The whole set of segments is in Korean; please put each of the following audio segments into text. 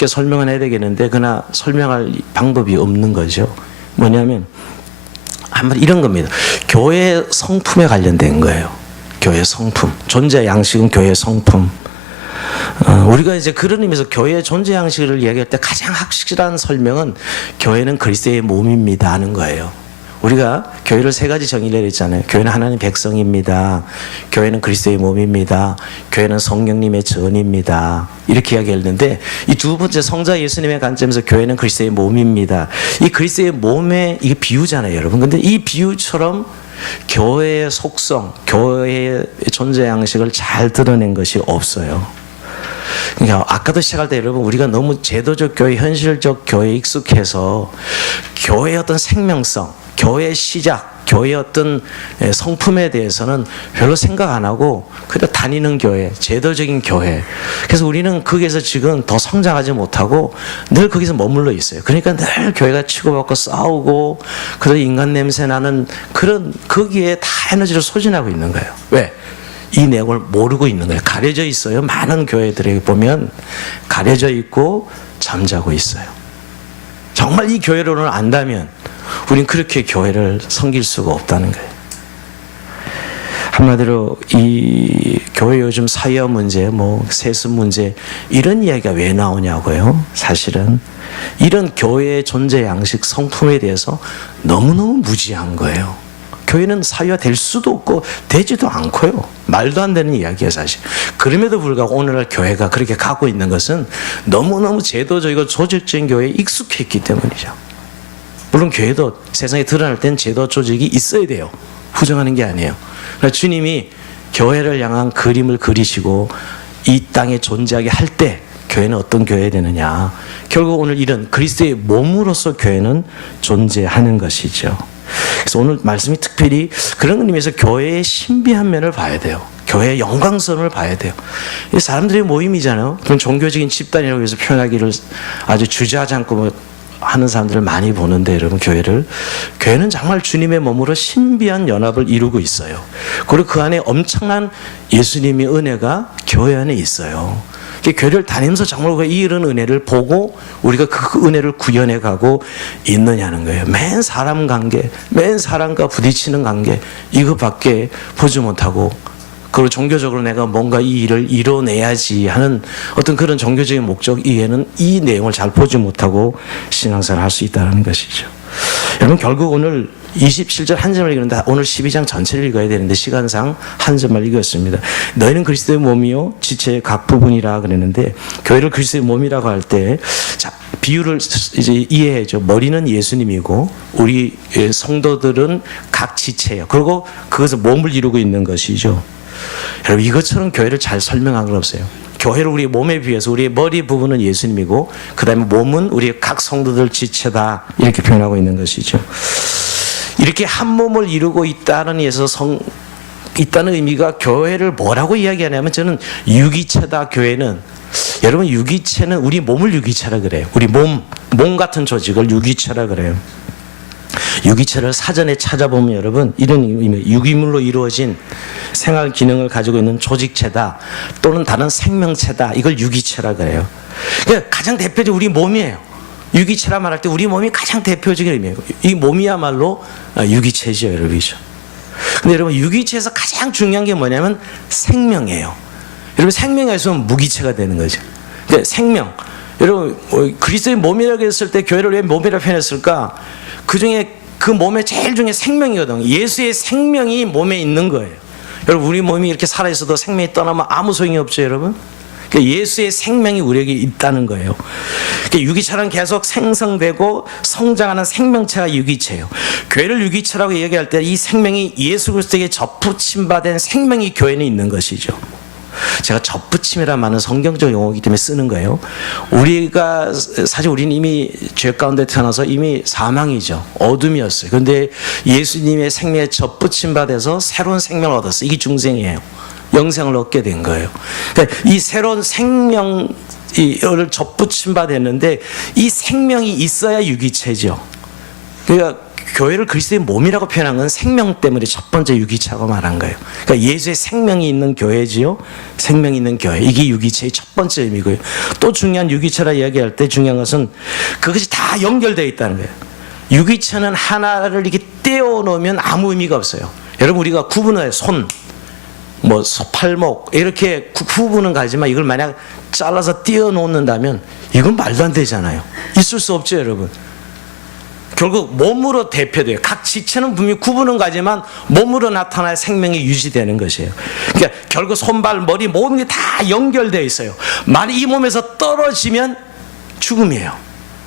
쉽게 설명은 해야 되겠는데 그러나 설명할 방법이 없는 거죠. 뭐냐면 한번 이런 겁니다. 교회 성품에 관련된 거예요. 교회 성품. 존재 양식은 교회 성품. 우리가 이제 그런 의미에서 교회의 존재 양식을 이야기할 때 가장 확실한 설명은 교회는 그리스도의 몸입니다 하는 거예요. 우리가 교회를 세 가지 정의를 했잖아요. 교회는 하나님 백성입니다. 교회는 그리스도의 몸입니다. 교회는 성령님의 전입니다. 이렇게 이야기했는데 이 두 번째 성자 예수님의 관점에서 교회는 그리스도의 몸입니다. 이 그리스도의 몸에 이게 비유잖아요, 여러분. 근데 이 비유처럼 교회의 속성, 교회의 존재 양식을 잘 드러낸 것이 없어요. 그러니까 아까도 시작할 때 여러분 우리가 너무 제도적 교회, 현실적 교회에 익숙해서 교회의 어떤 생명성, 교회의 시작, 교회의 어떤 성품에 대해서는 별로 생각 안 하고 그냥 다니는 교회, 제도적인 교회. 그래서 우리는 거기에서 지금 더 성장하지 못하고 늘 거기서 머물러 있어요. 그러니까 늘 교회가 치고받고 싸우고 그래서 인간 냄새 나는 그런 거기에 다 에너지를 소진하고 있는 거예요. 왜? 이 내용을 모르고 있는 거예요. 가려져 있어요. 많은 교회들에 보면 가려져 있고 잠자고 있어요. 정말 이 교회론을 안다면 우린 그렇게 교회를 섬길 수가 없다는 거예요. 한마디로 이 교회 요즘 사회화 문제, 뭐 세습 문제 이런 이야기가 왜 나오냐고요. 사실은 이런 교회의 존재 양식 성품에 대해서 너무너무 무지한 거예요. 교회는 사회화 될 수도 없고 되지도 않고요. 말도 안 되는 이야기예요, 사실. 그럼에도 불구하고 오늘날 교회가 그렇게 가고 있는 것은 너무너무 제도적이고 조직적인 교회에 익숙했기 때문이죠. 물론 교회도 세상에 드러날 땐 제도 조직이 있어야 돼요. 부정하는 게 아니에요. 그러나 주님이 교회를 향한 그림을 그리시고 이 땅에 존재하게 할 때 교회는 어떤 교회가 되느냐. 결국 오늘 이런 그리스도의 몸으로서 교회는 존재하는 것이죠. 그래서 오늘 말씀이 특별히 그런 의미에서 교회의 신비한 면을 봐야 돼요. 교회의 영광성을 봐야 돼요. 사람들의 모임이잖아요. 그럼 종교적인 집단이라고 해서 표현하기를 아주 주저하지 않고 하는 사람들을 많이 보는데 여러분 교회는 정말 주님의 몸으로 신비한 연합을 이루고 있어요. 그리고 그 안에 엄청난 예수님의 은혜가 교회 안에 있어요. 교회를 다니면서 정말 이런 은혜를 보고 우리가 그 은혜를 구현해 가고 있느냐는 거예요. 맨 사람 관계, 맨 사람과 부딪히는 관계 이것밖에 보지 못하고 그리고 종교적으로 내가 뭔가 이 일을 이뤄내야지 하는 어떤 그런 종교적인 목적 이외에는 이 내용을 잘 보지 못하고 신앙생활을 할 수 있다는 것이죠. 여러분 결국 오늘 27절 한 점을 읽는데 오늘 12장 전체를 읽어야 되는데 시간상 한 점만 읽었습니다. 너희는 그리스도의 몸이요 지체의 각 부분이라 그랬는데 교회를 그리스도의 몸이라고 할 때 자, 비유를 이제 이해해줘. 머리는 예수님이고 우리 성도들은 각 지체예요. 그리고 그것을 몸을 이루고 있는 것이죠. 여러분 이것처럼 교회를 잘 설명한 건 없어요. 교회를 우리 몸에 비해서 우리의 머리 부분은 예수님이고 그 다음에 몸은 우리 각 성도들 지체다 이렇게 표현하고 있는 것이죠. 이렇게 한 몸을 이루고 있다는 의미에서 있다는 의미가 교회를 뭐라고 이야기하냐면 저는 유기체다. 교회는 여러분 유기체는 우리 몸을 유기체라 그래요. 우리 몸 같은 조직을 유기체라 그래요. 유기체를 사전에 찾아보면 여러분 이런 의미 유기물로 이루어진 생활 기능을 가지고 있는 조직체다 또는 다른 생명체다. 이걸 유기체라 그래요. 그러니까 가장 대표적인 우리 몸이에요. 유기체라 말할 때 우리 몸이 가장 대표적인 의미예요. 이 몸이야말로 유기체죠, 여러분이죠. 근데 여러분 유기체에서 가장 중요한 게 뭐냐면 생명이에요. 여러분 생명이 있으면 무기체가 되는 거죠. 근데 생명. 여러분 그리스도의 몸이라고 했을 때 교회를 왜 몸이라고 표현했을까? 그 중에 그 몸에 제일 중에 생명이거든요. 예수의 생명이 몸에 있는 거예요. 여러분 우리 몸이 이렇게 살아있어도 생명이 떠나면 아무 소용이 없죠, 여러분. 그러니까 예수의 생명이 우리에게 있다는 거예요. 그러니까 유기체는 계속 생성되고 성장하는 생명체가 유기체예요. 교회를 유기체라고 얘기할 때 이 생명이 예수 그리스도에게 접붙임 받은 생명이 교회는 있는 것이죠. 제가 접붙임이라는 말은 성경적 용어이기 때문에 쓰는 거예요. 우리가 사실 우리는 이미 죄 가운데 태어나서 이미 사망이죠. 어둠이었어요. 그런데 예수님의 생명에 접붙임 받아서 새로운 생명을 얻었어요. 이게 중생이에요. 영생을 얻게 된 거예요. 그러니까 이 새로운 생명을 접붙임 받았는데 이 생명이 있어야 유기체죠. 그러니까 교회를 그리스도의 몸이라고 표현한 건 생명 때문에 첫 번째 유기체라고 말한 거예요. 그러니까 예수의 생명이 있는 교회지요. 생명이 있는 교회. 이게 유기체의 첫 번째 의미고요. 또 중요한 유기체라 이야기할 때 중요한 것은 그것이 다 연결되어 있다는 거예요. 유기체는 하나를 이렇게 떼어 놓으면 아무 의미가 없어요. 여러분 우리가 구분을 손, 뭐 팔목 이렇게 구분은 가지만 이걸 만약 잘라서 떼어 놓는다면 이건 말도 안 되잖아요. 있을 수 없죠, 여러분. 결국 몸으로 대표돼요. 각 지체는 분명히 구분은 가지만 몸으로 나타날 생명이 유지되는 것이에요. 그러니까 결국 손발, 머리 모든 게 다 연결되어 있어요. 만약 이 몸에서 떨어지면 죽음이에요.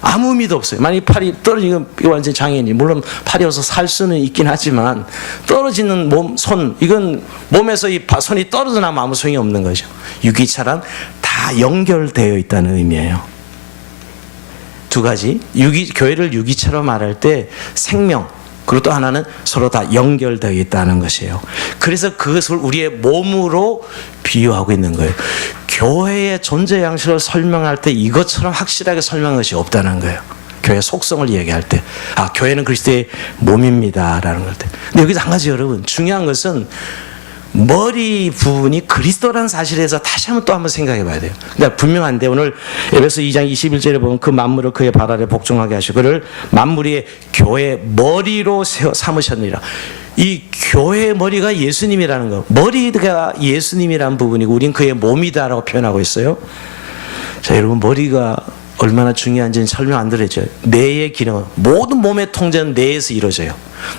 아무 의미도 없어요. 만약 팔이 떨어지면 완전히 장애인이, 물론 팔이 어서 살 수는 있긴 하지만 떨어지는 몸, 손, 이건 몸에서 이 손이 떨어져 나면 아무 소용이 없는 거죠. 유기체란 다 연결되어 있다는 의미예요. 두 가지, 교회를 유기체로 말할 때 생명, 그리고 또 하나는 서로 다 연결되어 있다는 것이에요. 그래서 그것을 우리의 몸으로 비유하고 있는 거예요. 교회의 존재 양식을 설명할 때 이것처럼 확실하게 설명한 것이 없다는 거예요. 교회 속성을 얘기할 때, 교회는 그리스도의 몸입니다라는 걸 때. 근데 여기서 한 가지 여러분 중요한 것은 머리 부분이 그리스도라는 사실에서 다시 한번 생각해 봐야 돼요. 그러니까 분명한데 오늘 에베소 2장 21절에 보면 그 만물을 그의 발 아래 복종하게 하시고 그를 만물의 교회 머리로 삼으셨느니라. 이 교회의 머리가 예수님이라는 거, 머리가 예수님이라는 부분이고 우린 그의 몸이다라고 표현하고 있어요. 자, 여러분 머리가 얼마나 중요한지는 설명 안 드렸죠. 뇌의 기능, 모든 몸의 통제는 뇌에서 이루어져요.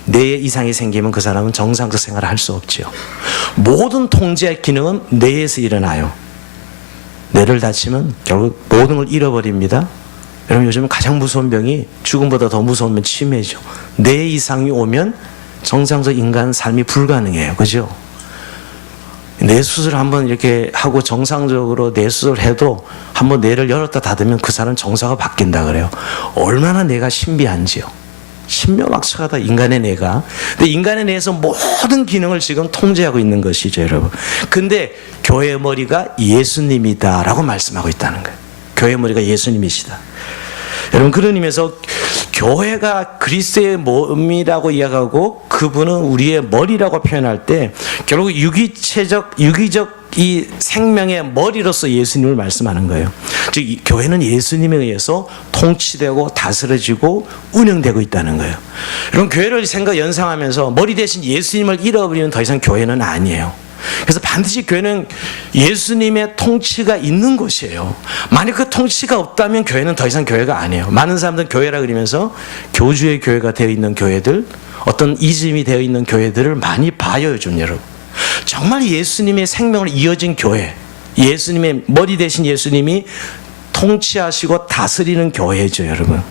뇌에 이상이 생기면 그 사람은 정상적 생활을 할 수 없죠. 모든 통제의 기능은 뇌에서 일어나요. 뇌를 다치면 결국 모든 걸 잃어버립니다. 여러분 요즘 가장 무서운 병이, 죽음보다 더 무서운 건 치매죠. 뇌 이상이 오면 정상적 인간 삶이 불가능해요. 그죠? 뇌 수술 한번 이렇게 하고 정상적으로 뇌 수술을 해도 한번 뇌를 열었다 닫으면 그 사람 정서가 바뀐다 그래요. 얼마나 뇌가 신비한지요. 신묘막측하다, 인간의 뇌가. 근데 인간의 뇌에서 모든 기능을 지금 통제하고 있는 것이죠, 여러분. 근데 교회의 머리가 예수님이다라고 말씀하고 있다는 거예요. 교회의 머리가 예수님이시다. 여러분 그런 의미에서 교회가 그리스도의 몸이라고 이야기하고 그분은 우리의 머리라고 표현할 때 결국 유기적 이 생명의 머리로서 예수님을 말씀하는 거예요. 즉 교회는 예수님에 의해서 통치되고 다스려지고 운영되고 있다는 거예요. 여러분 교회를 연상하면서 머리 대신 예수님을 잃어버리면 더 이상 교회는 아니에요. 그래서 반드시 교회는 예수님의 통치가 있는 곳이에요. 만약 그 통치가 없다면 교회는 더 이상 교회가 아니에요. 많은 사람들은 교회라 그러면서 교주의 교회가 되어 있는 교회들, 어떤 이즘이 되어 있는 교회들을 많이 봐요, 요즘 여러분. 정말 예수님의 생명을 이어진 교회, 예수님의 머리 대신 예수님이 통치하시고 다스리는 교회죠, 여러분.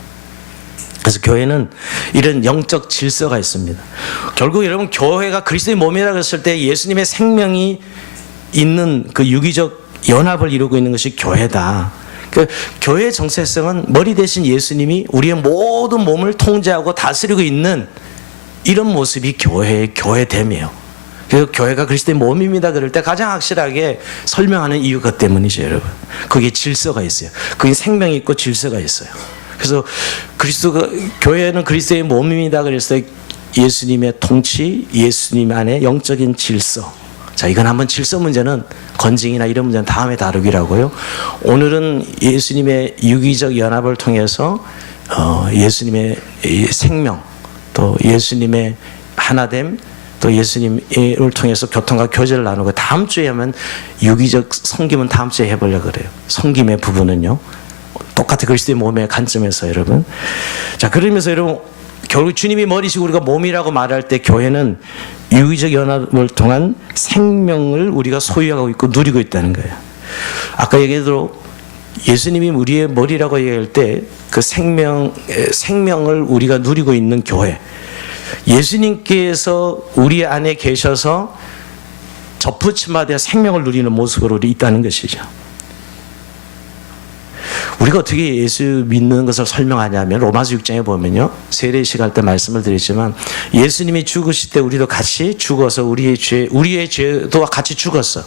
그래서 교회는 이런 영적 질서가 있습니다. 결국 여러분 교회가 그리스도의 몸이라고 했을 때 예수님의 생명이 있는 그 유기적 연합을 이루고 있는 것이 교회다. 그 교회의 정체성은 머리 대신 예수님이 우리의 모든 몸을 통제하고 다스리고 있는 이런 모습이 교회의 교회됨이에요. 그래서 교회가 그리스도의 몸입니다 그럴 때 가장 확실하게 설명하는 이유가 때문이죠, 여러분. 거기에 질서가 있어요. 거기에 생명이 있고 질서가 있어요. 그래서 교회는 그리스도의 몸입니다 그랬을 때 예수님의 통치, 예수님 안에 영적인 질서. 자, 이건 한번 질서 문제는 건징이나 이런 문제는 다음에 다루기라고요. 오늘은 예수님의 유기적 연합을 통해서 예수님의 생명, 또 예수님의 하나됨, 또 예수님을 통해서 교통과 교제를 나누고 다음 주에 하면 유기적 섬김은 다음 주에 해보려고 그래요. 섬김의 부분은요. 똑같은 그리스도의 몸의 관점에서 여러분. 자, 그러면서 여러분 결국 주님이 머리시고 우리가 몸이라고 말할 때 교회는 유기적 연합을 통한 생명을 우리가 소유하고 있고 누리고 있다는 거예요. 아까 얘기했대로 예수님이 우리의 머리라고 얘기할 때 그 생명을 우리가 누리고 있는 교회. 예수님께서 우리 안에 계셔서 접붙임받아 생명을 누리는 모습으로 있다는 것이죠. 우리가 어떻게 예수 믿는 것을 설명하냐면 로마서 6장에 보면요. 세례식 할 때 말씀을 드렸지만 예수님이 죽으실 때 우리도 같이 죽어서 우리의 죄도 같이 죽었어.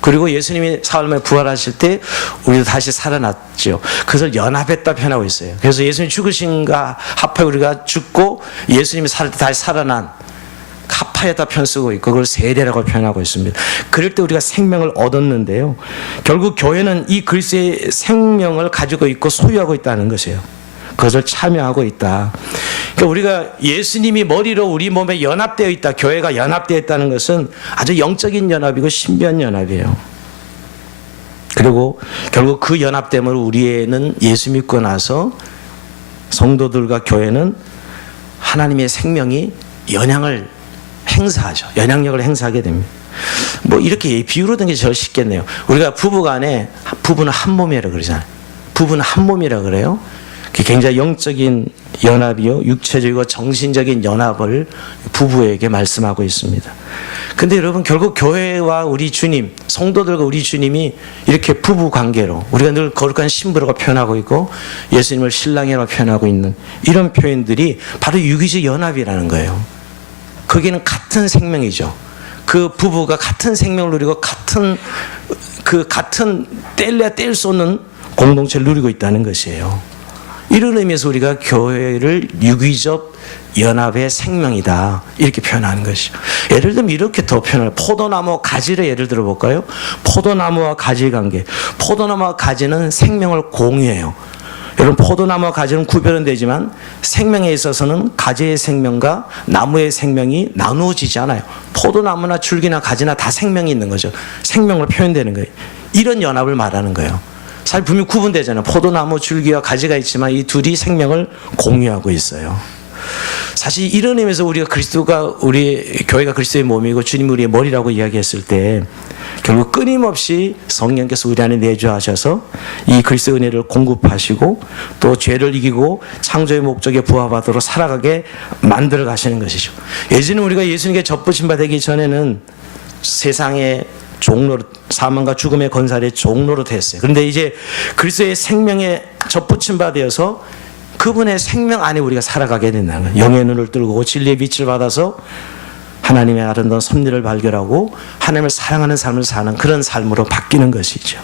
그리고 예수님이 사흘 만에 부활하실 때 우리도 다시 살아났죠. 그것을 연합했다 표현하고 있어요. 그래서 예수님 죽으신가 합하여 우리가 죽고 예수님이 살 때 다시 살아난 합하였다 표현 쓰고 있고 그걸 세례라고 표현하고 있습니다. 그럴 때 우리가 생명을 얻었는데요. 결국 교회는 이 그리스도의 생명을 가지고 있고 소유하고 있다는 것이에요. 그것을 참여하고 있다. 그러니까 우리가 예수님이 머리로 우리 몸에 연합되어 있다. 교회가 연합되어 있다는 것은 아주 영적인 연합이고 신비한 연합이에요. 그리고 결국 그 연합됨으로 우리는 예수 믿고 나서 성도들과 교회는 하나님의 생명이 영향력을 행사하게 됩니다. 뭐 이렇게 비유로 든 게 제일 쉽겠네요. 우리가 부부간에 부부는 한 몸이라 그러잖아요. 부부는 한 몸이라 그래요. 굉장히 영적인 연합이요, 육체적이고 정신적인 연합을 부부에게 말씀하고 있습니다. 근데 여러분 결국 교회와 우리 주님, 성도들과 우리 주님이 이렇게 부부 관계로 우리가 늘 거룩한 신부라고 표현하고 있고 예수님을 신랑이라고 표현하고 있는 이런 표현들이 바로 유기적 연합이라는 거예요. 거기는 같은 생명이죠. 그 부부가 같은 생명을 누리고 같은 뗄래야 뗄 수 없는 공동체를 누리고 있다는 것이에요. 이런 의미에서 우리가 교회를 유기적 연합의 생명이다 이렇게 표현하는 것이죠. 예를 들면 이렇게 더 표현을 포도나무 가지를 예를 들어 볼까요? 포도나무와 가지 관계. 포도나무와 가지는 생명을 공유해요. 여러분 포도나무와 가지는 구별은 되지만 생명에 있어서는 가지의 생명과 나무의 생명이 나누어지지 않아요. 포도나무나 줄기나 가지나 다 생명이 있는 거죠. 생명으로 표현되는 거예요. 이런 연합을 말하는 거예요. 사실 분명히 구분되잖아요. 포도나무 줄기와 가지가 있지만 이 둘이 생명을 공유하고 있어요. 사실 이런 의미에서 우리 교회가 그리스도의 몸이고 주님이 우리의 머리라고 이야기했을 때 결국 끊임없이 성령께서 우리 안에 내주하셔서 이 그리스도의 은혜를 공급하시고 또 죄를 이기고 창조의 목적에 부합하도록 살아가게 만들어 가시는 것이죠. 예전에 우리가 예수님께 접붙임 받기 전에는 세상의 종로로, 사망과 죽음의 권살의 종로로 됐어요. 그런데 이제 그리스도의 생명에 접붙임 받아서 그분의 생명 안에 우리가 살아가게 된다는 거예요. 영의 눈을 뜨고 진리의 빛을 받아서 하나님의 아름다운 섭리를 발견하고 하나님을 사랑하는 삶을 사는 그런 삶으로 바뀌는 것이죠.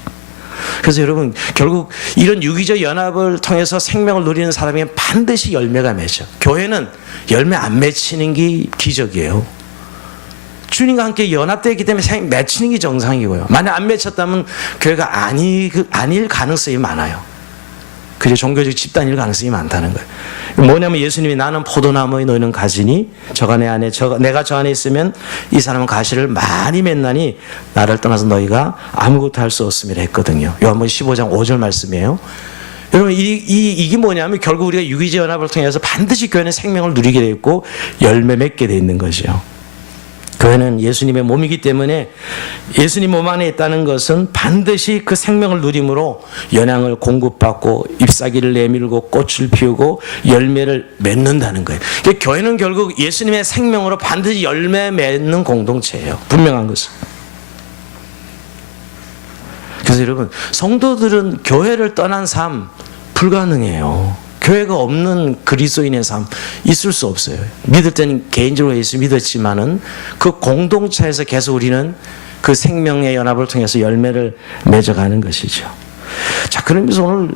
그래서 여러분 결국 이런 유기적 연합을 통해서 생명을 누리는 사람이 반드시 열매가 맺죠. 교회는 열매 안 맺히는 게 기적이에요. 주님과 함께 연합되어 있기 때문에 맺히는 게 정상이고요. 만약 안 맺혔다면 교회가 아닐 가능성이 많아요. 그게 종교적 집단일 가능성이 많다는 거예요. 뭐냐면 예수님이 나는 포도나무에 너희는 가지니 내가 저 안에 있으면 이 사람은 가시를 많이 맺나니 나를 떠나서 너희가 아무것도 할 수 없음이라 했거든요. 요한복음 15장 5절 말씀이에요. 여러분 이게 뭐냐면 결국 우리가 유기적 연합을 통해서 반드시 교회는 생명을 누리게 돼 있고 열매 맺게 돼 있는 거죠. 교회는 예수님의 몸이기 때문에 예수님 몸 안에 있다는 것은 반드시 그 생명을 누림으로 영양을 공급받고 잎사귀를 내밀고 꽃을 피우고 열매를 맺는다는 거예요. 그러니까 교회는 결국 예수님의 생명으로 반드시 열매 맺는 공동체예요. 분명한 것은. 그래서 여러분 성도들은 교회를 떠난 삶 불가능해요. 교회가 없는 그리스도인의 삶 있을 수 없어요. 믿을 때는 개인적으로 예수 믿었지만은 그 공동체에서 계속 우리는 그 생명의 연합을 통해서 열매를 맺어가는 것이죠. 자, 그러면서 오늘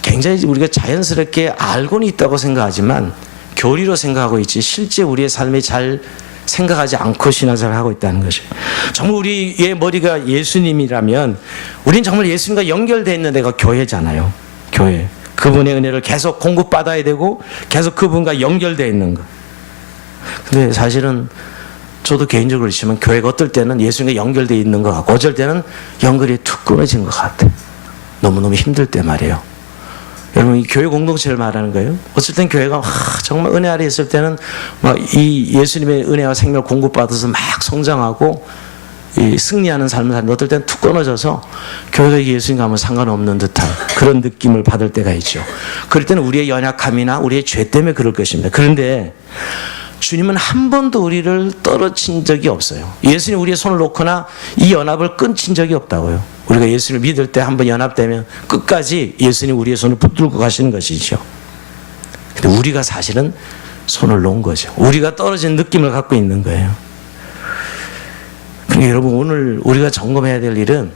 굉장히 우리가 자연스럽게 알고는 있다고 생각하지만 교리로 생각하고 있지 실제 우리의 삶에 잘 생각하지 않고 신앙생활을 하고 있다는 것이에요. 정말 우리의 머리가 예수님이라면 우리는 정말 예수님과 연결되어 있는 데가 교회잖아요. 교회. 그분의 은혜를 계속 공급받아야 되고 계속 그분과 연결되어 있는 것. 근데 사실은 저도 개인적으로 그렇지만 교회가 어떨 때는 예수님과 연결되어 있는 것 같고 어쩔 때는 연결이 툭 끊어진 것 같아. 너무너무 힘들 때 말이에요. 여러분 이 교회 공동체를 말하는 거예요. 어쩔 땐 교회가 정말 은혜 아래 있을 때는 막 이 예수님의 은혜와 생명을 공급받아서 막 성장하고 이 승리하는 삶을 사는데 어떨 때는 툭 끊어져서 교회가 예수님과 아무 상관없는 듯한 그런 느낌을 받을 때가 있죠. 그럴 때는 우리의 연약함이나 우리의 죄 때문에 그럴 것입니다. 그런데 주님은 한 번도 우리를 떨어진 적이 없어요. 예수님 우리의 손을 놓거나 이 연합을 끊친 적이 없다고요. 우리가 예수를 믿을 때 한번 연합되면 끝까지 예수님 우리의 손을 붙들고 가시는 것이죠. 근데 우리가 사실은 손을 놓은 거죠. 우리가 떨어진 느낌을 갖고 있는 거예요. 그러니까 여러분, 오늘 우리가 점검해야 될 일은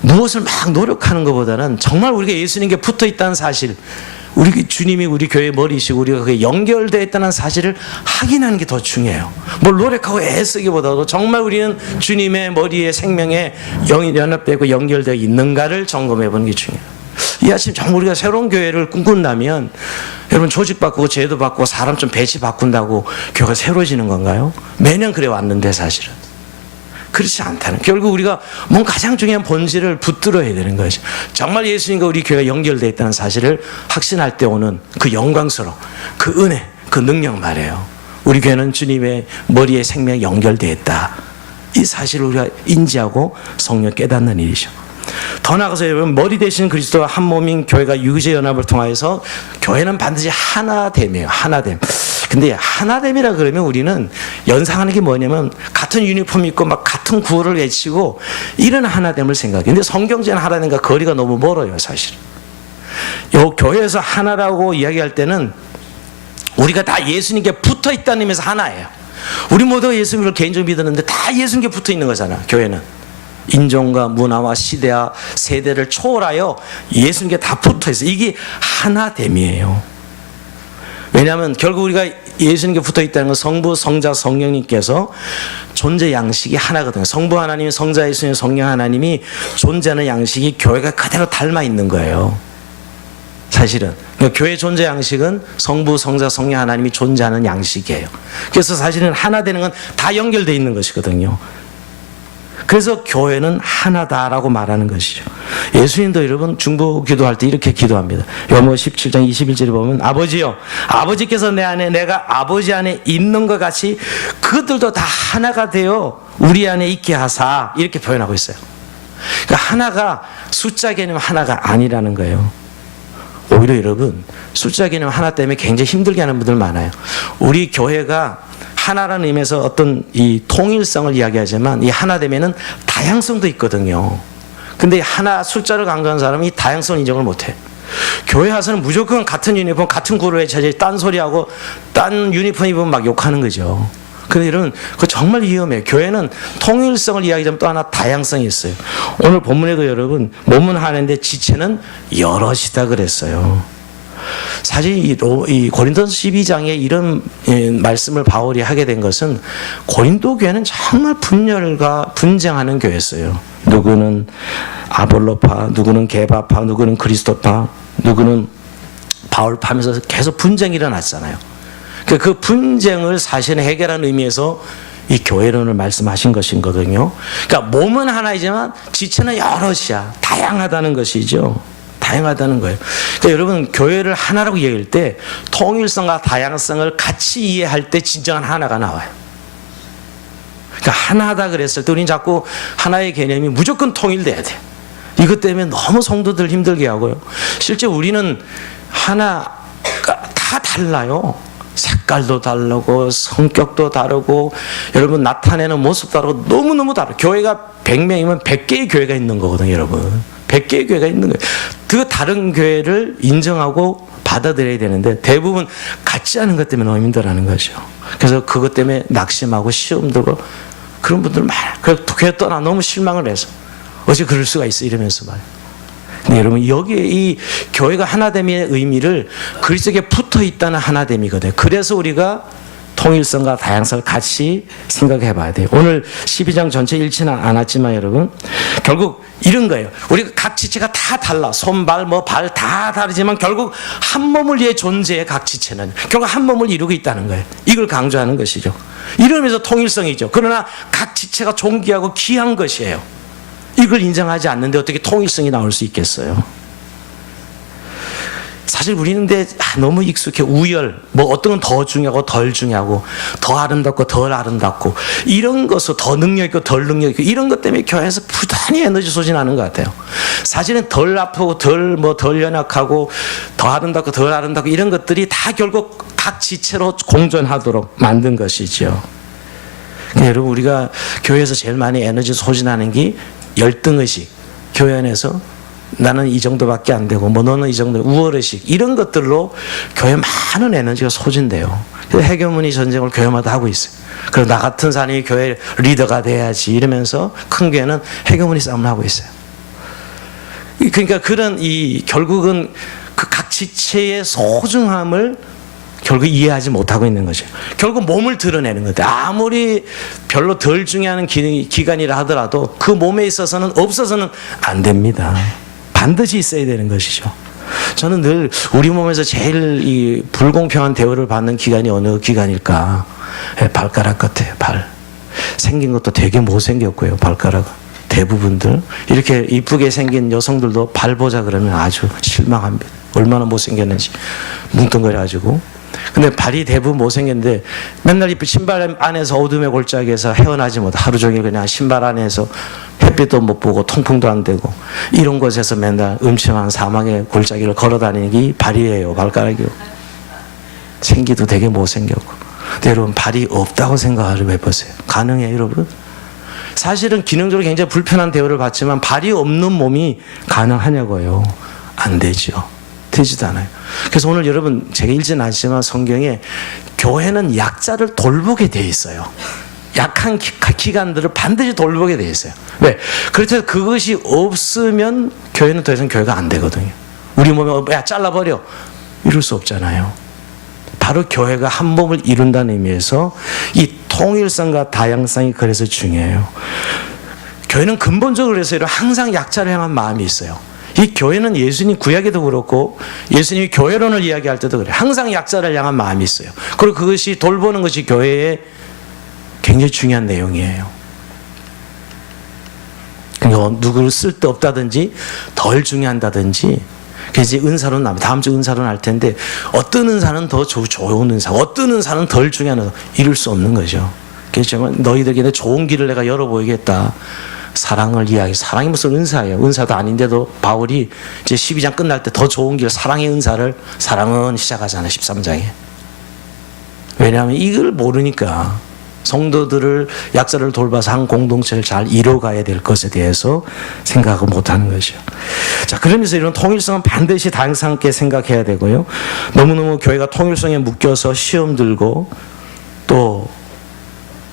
무엇을 막 노력하는 것보다는 정말 우리가 예수님께 붙어 있다는 사실, 우리 주님이 우리 교회의 머리시고 우리가 그게 연결되어 있다는 사실을 확인하는 게 더 중요해요. 뭘 노력하고 애쓰기보다도 정말 우리는 주님의 머리에 생명에 영이 연합되고 연결되어 있는가를 점검해 보는 게 중요해요. 이 아침 정말 우리가 새로운 교회를 꿈꾼다면 여러분, 조직 바꾸고 제도 바꾸고 사람 좀 배치 바꾼다고 교회가 새로워지는 건가요? 매년 그래 왔는데 사실은 그렇지 않다는, 결국 우리가 뭔 가장 중요한 본질을 붙들어야 되는 것이죠. 정말 예수님과 우리 교회가 연결되어 있다는 사실을 확신할 때 오는 그 영광스러움, 그 은혜, 그 능력 말이에요. 우리 교회는 주님의 머리에 생명이 연결되어 있다, 이 사실을 우리가 인지하고 성령 깨닫는 일이죠. 더 나아가서 여러분, 머리 되시는 그리스도와 한 몸인 교회가 유기적 연합을 통하여서 교회는 반드시 하나됨이에요. 하나됨. 근데 하나됨이라 그러면 우리는 연상하는 게 뭐냐면 같은 유니폼 입고 막 같은 구호를 외치고 이런 하나됨을 생각해요. 근데 성경적인 하나됨과 거리가 너무 멀어요, 사실. 요 교회에서 하나라고 이야기할 때는 우리가 다 예수님께 붙어 있다는 의미에서 하나예요. 우리 모두가 예수님을 개인적으로 믿었는데 다 예수님께 붙어 있는 거잖아, 교회는. 인종과 문화와 시대와 세대를 초월하여 예수님께 다 붙어 있어요. 이게 하나됨이에요. 왜냐하면 결국 우리가 예수님께 붙어 있다는 건 성부, 성자, 성령님께서 존재 양식이 하나거든요. 성부 하나님, 성자 예수님, 성령 하나님이 존재하는 양식이 교회가 그대로 닮아 있는 거예요. 사실은 그러니까 교회 존재 양식은 성부, 성자, 성령 하나님이 존재하는 양식이에요. 그래서 사실은 하나 되는 건 다 연결되어 있는 것이거든요. 그래서 교회는 하나다라고 말하는 것이죠. 예수님도 여러분 중보 기도할 때 이렇게 기도합니다. 요한복음 17장 21절에 보면 아버지요, 아버지께서 내 안에 내가 아버지 안에 있는 것 같이 그들도 다 하나가 되어 우리 안에 있게 하사, 이렇게 표현하고 있어요. 그러니까 하나가 숫자 개념 하나가 아니라는 거예요. 오히려 여러분, 숫자 개념 하나 때문에 굉장히 힘들게 하는 분들 많아요. 우리 교회가 하나라는 의미에서 어떤 이 통일성을 이야기하지만 이 하나 되면은 다양성도 있거든요. 근데 하나 숫자를 강조하는 사람이 다양성을 인정을 못해. 교회 와서는 무조건 같은 유니폼, 같은 구호를 외쳐야지 딴소리하고 딴 유니폼 입으면 막 욕하는 거죠. 근데 여러분, 그거 정말 위험해요. 교회는 통일성을 이야기하면 또 하나 다양성이 있어요. 오늘 본문에도 여러분, 몸은 하나인데 지체는 여럿이다 그랬어요. 사실 이 고린도서 12장에 이런 말씀을 바울이 하게 된 것은 고린도 교회는 정말 분열과 분쟁하는 교회였어요. 누구는 아볼로파, 누구는 게바파, 누구는 그리스도파, 누구는 바울파 하면서 계속 분쟁이 일어났잖아요. 그 분쟁을 사실은 해결하는 의미에서 이 교회론을 말씀하신 것이거든요. 그러니까 몸은 하나이지만 지체는 여럿이야. 다양하다는 것이죠. 다양하다는 거예요. 그러니까 여러분, 교회를 하나라고 얘기할 때 통일성과 다양성을 같이 이해할 때 진정한 하나가 나와요. 그러니까 하나다 그랬을 때 우리는 자꾸 하나의 개념이 무조건 통일돼야 돼. 이것 때문에 너무 성도들 힘들게 하고요. 실제 우리는 하나가 다 달라요. 색깔도 다르고 성격도 다르고 여러분 나타내는 모습도 다르고 너무너무 다르고, 교회가 100명이면 100개의 교회가 있는 거거든요, 여러분. 100개의 교회가 있는 거예요. 그 다른 교회를 인정하고 받아들여야 되는데 대부분 같지 않은 것 때문에 너무 힘들어하는 거죠. 그래서 그것 때문에 낙심하고 시험 들고 그런 분들 많아요. 그래서 교회 떠나 너무 실망을 해서 어째 그럴 수가 있어 이러면서 말이에요. 근데 여러분, 여기에 이 교회가 하나됨의 의미를 그리스도께 붙어 있다는 하나됨이거든요. 그래서 우리가 통일성과 다양성을 같이 생각해 봐야 돼요. 오늘 12장 전체 읽지는 않았지만 여러분, 결국 이런 거예요. 우리가 각 지체가 다 달라. 손, 발, 발 다 다르지만 결국 한 몸을 위해 존재해. 각 지체는 결국 한 몸을 이루고 있다는 거예요. 이걸 강조하는 것이죠. 이러면서 통일성이죠. 그러나 각 지체가 존귀하고 귀한 것이에요. 이걸 인정하지 않는데 어떻게 통일성이 나올 수 있겠어요? 사실 우리는 너무 익숙해. 우열, 뭐 어떤 건 더 중요하고 덜 중요하고, 더 아름답고 덜 아름답고, 이런 것을 더 능력 있고 덜 능력 있고, 이런 것 때문에 교회에서 부단히 에너지 소진하는 것 같아요. 사실은 덜 아프고 덜 연약하고 더 아름답고 덜 아름답고 이런 것들이 다 결국 각 지체로 공존하도록 만든 것이죠. 여러분, 우리가 교회에서 제일 많이 에너지 소진하는 게 열등의식, 교회 안에서 나는 이 정도밖에 안 되고 뭐 너는 이 정도, 우월의식, 이런 것들로 교회 많은 에너지가 소진돼요. 해교문이 전쟁을 교회마다 하고 있어요. 그리고 나 같은 사람이 교회 리더가 돼야지 이러면서 큰 교회는 해교문이 싸움을 하고 있어요. 그러니까 그런 결국은 그 각 지체의 소중함을 결국 이해하지 못하고 있는 거죠. 결국 몸을 드러내는 건데, 아무리 별로 덜 중요한 기간이라 하더라도 그 몸에 있어서는 없어서는 안 됩니다. 반드시 있어야 되는 것이죠. 저는 늘 우리 몸에서 제일 이 불공평한 대우를 받는 기간이 어느 기간일까? 발가락 같아요. 발. 생긴 것도 되게 못생겼고요. 발가락은. 대부분들. 이렇게 이쁘게 생긴 여성들도 발 보자 그러면 아주 실망합니다. 얼마나 못생겼는지. 뭉뚱거려가지고. 근데 발이 대부분 못생겼는데 맨날 신발 안에서 어둠의 골짜기에서 헤어나지 못해. 하루 종일 그냥 신발 안에서 햇빛도 못 보고 통풍도 안 되고 이런 곳에서 맨날 음침한 사막의 골짜기를 걸어다니는 게 발이에요. 발가락이요. 생기도 되게 못생겼고. 근데 여러분, 발이 없다고 생각을 해보세요. 가능해요, 여러분? 사실은 기능적으로 굉장히 불편한 대우를 받지만 발이 없는 몸이 가능하냐고요. 안 되죠. 되지도 않아요. 그래서 오늘 여러분, 제가 읽지는 않지만 성경에 교회는 약자를 돌보게 돼 있어요. 약한 기관들을 반드시 돌보게 돼 있어요. 왜? 그렇다고 그것이 없으면 교회는 더 이상 교회가 안 되거든요. 우리 몸에 야 잘라버려 이럴 수 없잖아요. 바로 교회가 한 몸을 이룬다는 의미에서 이 통일성과 다양성이 그래서 중요해요. 교회는 근본적으로 그래서 항상 약자를 향한 마음이 있어요. 이 교회는 예수님 구약에도 그렇고 예수님이 교회론을 이야기할 때도 그래요. 항상 약자를 향한 마음이 있어요. 그리고 그것이 돌보는 것이 교회의 굉장히 중요한 내용이에요. 그러니까 누구를 쓸데없다든지 덜 중요한다든지, 그래서 은사론 나면 다음 주 은사론 할 텐데 어떤 은사는 더 좋은 은사, 어떤 은사는 덜 중요한 은사, 이럴 수 없는 거죠. 그렇지만 너희들에게 좋은 길을 내가 열어보이겠다. 사랑을 이야기. 사랑이 무슨 은사예요? 은사도 아닌데도 바울이 이제 12장 끝날 때 더 좋은 길, 사랑의 은사를 사랑은 시작하잖아요. 13장에. 왜냐하면 이걸 모르니까 성도들을 약자를 돌봐서 한 공동체를 잘 이뤄가야 될 것에 대해서 생각을 못하는 것이죠. 자, 그러면서 이런 통일성은 반드시 다양성 있게 생각해야 되고요. 너무너무 교회가 통일성에 묶여서 시험 들고 또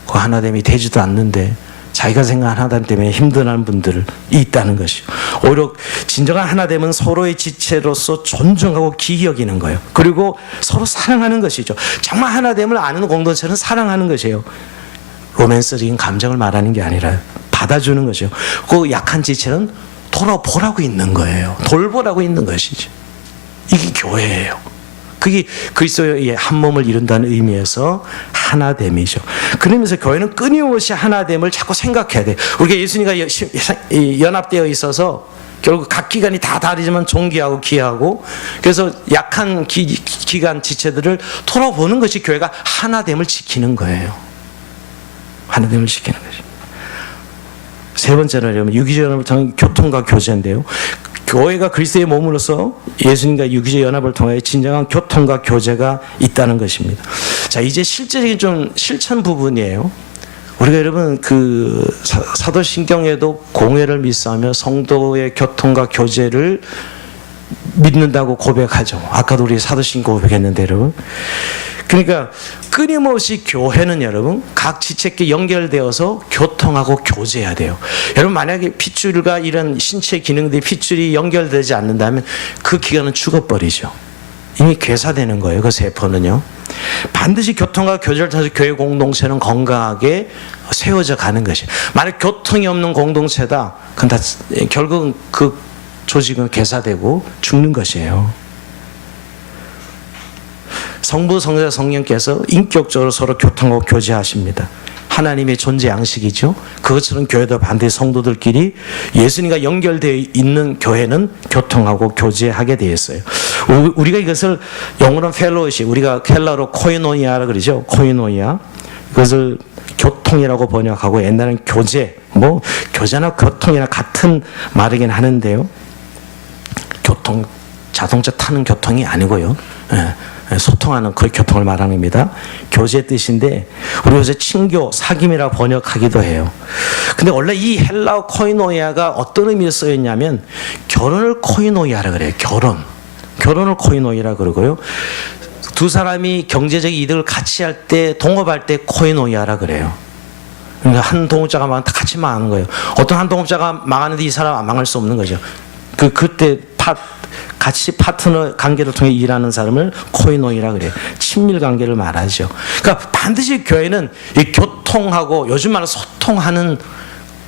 그 하나됨이 되지도 않는데 자기가 생각한 하나됨 때문에 힘들어하는 분들이 있다는 것이죠. 오히려 진정한 하나됨은 서로의 지체로서 존중하고 기히 여기는 거예요. 그리고 서로 사랑하는 것이죠. 정말 하나됨을 아는 공동체는 사랑하는 것이에요. 로맨스적인 감정을 말하는 게 아니라 받아주는 것이죠. 그 약한 지체는 돌아보라고 있는 거예요. 돌보라고 있는 것이죠. 이게 교회예요. 그게 그리스도의 한 몸을 이룬다는 의미에서 하나됨이죠. 그러면서 교회는 끊임없이 하나됨을 자꾸 생각해야 돼요. 우리가 예수님과 연합되어 있어서 결국 각 기관이 다 다르지만 존귀하고 귀하고, 그래서 약한 기관 지체들을 돌아보는 것이 교회가 하나됨을 지키는 거예요. 하나됨을 지키는 것이. 세 번째는 유기적 연합을 통한 교통과 교제인데요. 교회가 그리스도의 몸으로서 예수님과 유기적 연합을 통해 진정한 교통과 교제가 있다는 것입니다. 자, 이제 실제적인 좀 실천 부분이에요. 우리가 여러분 그 사도신경에도 공회를 믿사하며 성도의 교통과 교제를 믿는다고 고백하죠. 아까도 우리 사도신경 고백했는데 여러분. 그러니까 끊임없이 교회는 여러분 각 지체께 연결되어서 교통하고 교제해야 돼요. 여러분 만약에 핏줄과 이런 신체 기능들이 핏줄이 연결되지 않는다면 그 기관은 죽어버리죠. 이미 괴사되는 거예요. 그 세포는요. 반드시 교통과 교제를 통해서 교회 공동체는 건강하게 세워져 가는 것이에요. 만약 교통이 없는 공동체다, 그건 다 결국은 그 조직은 괴사되고 죽는 것이에요. 성부, 성자, 성령께서 인격적으로 서로 교통하고 교제하십니다. 하나님의 존재 양식이죠. 그것처럼 교회도 반드시 성도들끼리 예수님과 연결되어 있는 교회는 교통하고 교제하게 되어 있어요. 우리가 이것을 영어로는 펠로우십, 우리가 켈러로 코이노니아라 그러죠. 코이노니아. 이것을 교통이라고 번역하고 옛날에는 교제, 뭐 교제나 교통이나 같은 말이긴 하는데요. 교통, 자동차 타는 교통이 아니고요. 소통하는 그 교통을 말하는 겁니다. 교제 뜻인데 우리 요새 친교, 사귐이라 번역하기도 해요. 근데 원래 이 헬라어 코이노이아가 어떤 의미로 쓰였냐면 결혼을 코이노이아라 그래요. 결혼을 코이노이아라 그러고요. 두 사람이 경제적 이득을 같이 할 때, 동업할 때 코이노이아라 그래요. 그러니까 한 동업자가 망하면 다 같이 망하는 거예요. 어떤 한 동업자가 망하는데 이 사람 안 망할 수 없는 거죠. 그때 같이 파트너 관계를 통해 일하는 사람을 코이노이라 그래요. 친밀 관계를 말하죠. 그러니까 반드시 교회는 이 교통하고 요즘 말로 소통하는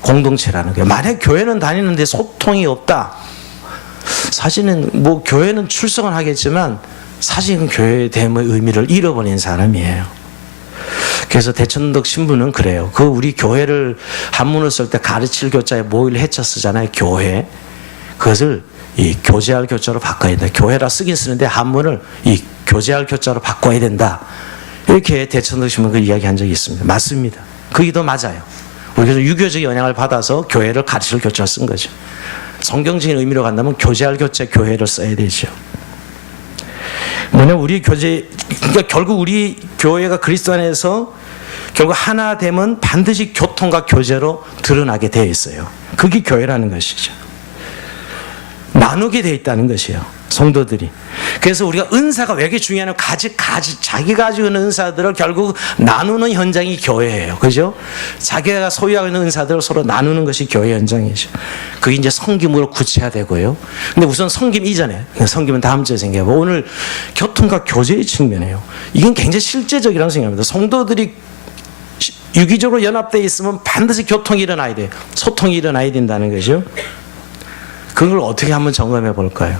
공동체라는 거예요. 만약 교회는 다니는데 소통이 없다. 사실은 뭐 교회는 출석은 하겠지만 사실은 교회의 됨의 의미를 잃어버린 사람이에요. 그래서 대천덕 신부는 그래요. 우리 교회를 한문을 쓸 때 가르칠 교자에 모일 해쳐 쓰잖아요. 교회. 그것을 이 교제할 교자로 바꿔야 된다. 교회라 쓰긴 쓰는데 한문을 이 교제할 교자로 바꿔야 된다. 이렇게 대천덕 신부가 이야기한 적이 있습니다. 맞습니다. 그게 더 맞아요. 우리가 유교적 영향을 받아서 교회를 가르칠 교자를 쓴 거죠. 성경적인 의미로 간다면 교제할 교자, 교회를 써야 되죠. 우리 교제, 그러니까 결국 우리 교회가 그리스도 안에서 결국 하나 되면 반드시 교통과 교제로 드러나게 되어 있어요. 그게 교회라는 것이죠. 나누게 되어 있다는 것이에요. 성도들이. 그래서 우리가 은사가 왜 이렇게 중요하냐면 자기가 가지고 있는 은사들을 결국 나누는 현장이 교회예요. 그죠? 자기가 소유하고 있는 은사들을 서로 나누는 것이 교회 현장이죠. 그게 이제 섬김으로 구체화되고요. 근데 우선 섬김 이전에, 섬김은 다음 주에 생겨요. 오늘 교통과 교제의 측면이에요. 이건 굉장히 실제적이라고 생각합니다. 성도들이 유기적으로 연합되어 있으면 반드시 교통이 일어나야 돼요. 소통이 일어나야 된다는 거죠. 그걸 어떻게 한번 점검해 볼까요?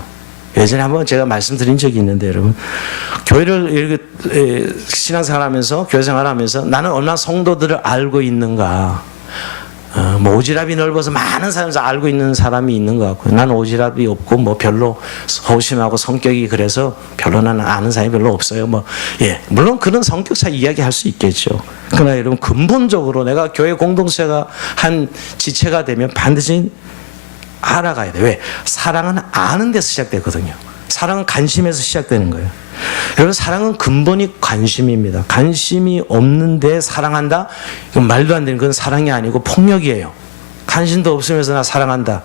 예전에 한번 제가 말씀드린 적이 있는데 여러분, 교회를 신앙생활 하면서, 교회생활 하면서 나는 얼마나 성도들을 알고 있는가. 뭐 오지랖이 넓어서 많은 사람에서 알고 있는 사람이 있는 것 같고요. 나는 오지랖이 없고 뭐 별로 소심하고 성격이 그래서 별로 나는 아는 사람이 별로 없어요. 물론 그런 성격 차이 이야기할 수 있겠죠. 그러나 여러분, 근본적으로 내가 교회 공동체가 한 지체가 되면 반드시 알아가야 돼. 왜? 사랑은 아는 데서 시작되거든요. 사랑은 관심에서 시작되는 거예요. 여러분, 사랑은 근본이 관심입니다. 관심이 없는데 사랑한다? 이건 말도 안 되는, 그건 사랑이 아니고 폭력이에요. 관심도 없으면서 나 사랑한다.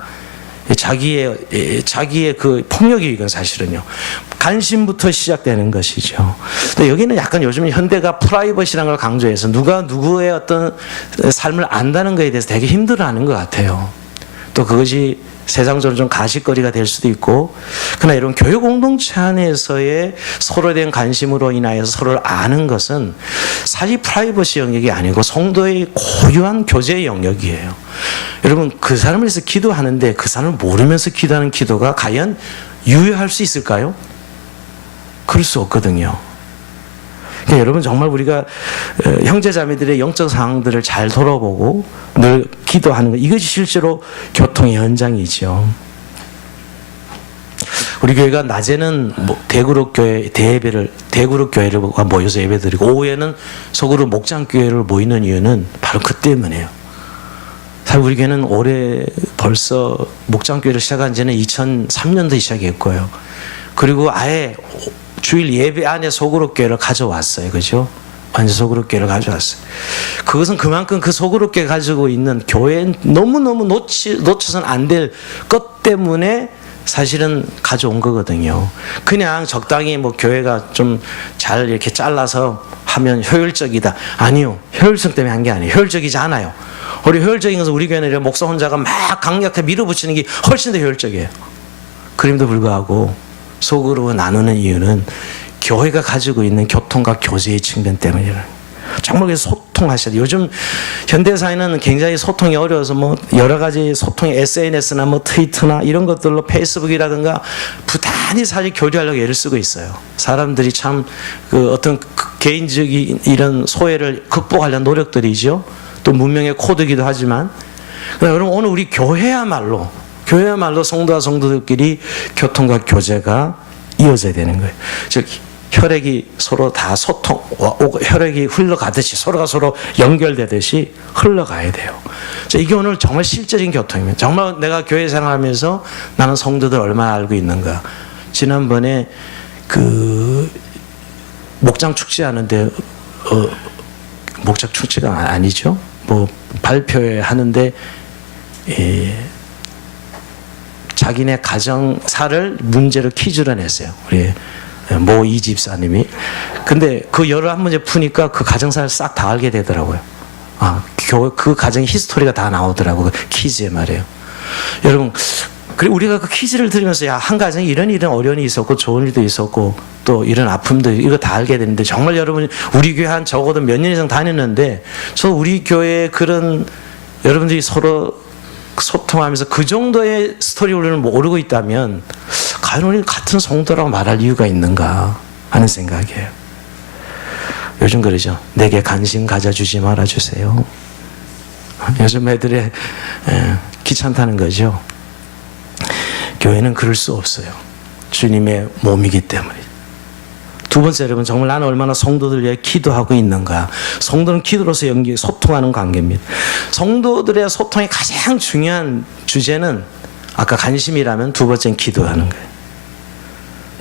자기의 그 폭력이 이건 사실은요. 관심부터 시작되는 것이죠. 근데 여기는 약간 요즘 현대가 프라이버시라는 걸 강조해서 누가 누구의 어떤 삶을 안다는 것에 대해서 되게 힘들어하는 것 같아요. 또 그것이 세상적으로 좀 가십거리가 될 수도 있고, 그러나 이런 교회 공동체 안에서의 서로에 대한 관심으로 인하여서 서로를 아는 것은 사실 프라이버시 영역이 아니고 성도의 고유한 교제의 영역이에요. 여러분, 그 사람을 위해서 기도하는데 그 사람을 모르면서 기도하는 기도가 과연 유효할 수 있을까요? 그럴 수 없거든요. 그러니까 여러분, 정말 우리가 형제자매들의 영적 상황들을 잘 돌아보고 늘 기도하는 것, 이것이 실제로 교통의 현장이죠. 우리 교회가 낮에는 대그룹 교회 대그룹 교회를 모여서 예배드리고 오후에는 소그룹 목장 교회를 모이는 이유는 바로 그 때문이에요. 사실 우리 교회는 올해 벌써 목장 교회를 시작한 지는 2003년도에 시작했고요. 그리고 아예 주일 예배 안에 소그룹 교회를 가져왔어요. 그죠? 완전 소그룹 교회를 가져왔어요. 그것은 그만큼 그 소그룹 교회 가지고 있는 교회에 너무너무 놓쳐서는 안 될 것 때문에 사실은 가져온 거거든요. 그냥 적당히 교회가 좀 잘 이렇게 잘라서 하면 효율적이다. 아니요. 효율성 때문에 한 게 아니에요. 효율적이지 않아요. 우리 효율적인 것은 우리 교회는 목사 혼자가 막 강력하게 밀어붙이는 게 훨씬 더 효율적이에요. 그럼에도 불구하고 속으로 나누는 이유는 교회가 가지고 있는 교통과 교제의 측면 때문이에요. 정말 소통하셔야 돼요. 요즘 현대사회는 굉장히 소통이 어려워서 여러 가지 소통의 SNS나 트위터나 이런 것들로 페이스북이라든가 부단히 사실 교류하려고 애를 쓰고 있어요. 사람들이 참 어떤 개인적인 이런 소외를 극복하려는 노력들이죠. 또 문명의 코드이기도 하지만, 여러분, 오늘 우리 교회야말로 성도와 성도들끼리 교통과 교제가 이어져야 되는 거예요. 즉 혈액이 서로 다 혈액이 흘러가듯이 서로가 서로 연결되듯이 흘러가야 돼요. 자, 이게 오늘 정말 실제적인 교통입니다. 정말 내가 교회 생활하면서 나는 성도들 얼마나 알고 있는가. 지난번에 그 목장 축제 하는데 목장 축제가 아니죠. 뭐 발표회 하는데 자기네 가정사를 문제로 퀴즈를 냈어요. 우리 모 이집사님이. 근데 그 여러 한 문제 푸니까 그 가정사를 싹 다 알게 되더라고요. 그 가정의 히스토리가 다 나오더라고요. 그 퀴즈에 말이에요. 여러분, 그리고 우리가 그 퀴즈를 들으면서 야, 한 가정에 이런 어려움이 있었고 좋은 일도 있었고 또 이런 아픔도 이거 다 알게 되는데 정말 여러분 우리 교회 한 적어도 몇 년 이상 다녔는데 저 우리 교회에 그런 여러분들이 서로 소통하면서 그 정도의 스토리 우리는 모르고 있다면 과연 우리는 같은 성도라고 말할 이유가 있는가 하는 생각이에요. 요즘 그러죠. 내게 관심 가져주지 말아주세요. 요즘 애들의 귀찮다는 거죠. 교회는 그럴 수 없어요. 주님의 몸이기 때문에. 두 번째, 여러분, 정말 나는 얼마나 성도들 위해 기도하고 있는가. 성도는 기도로서 소통하는 관계입니다. 성도들의 소통의 가장 중요한 주제는 아까 관심이라면 두 번째는 기도하는 거예요.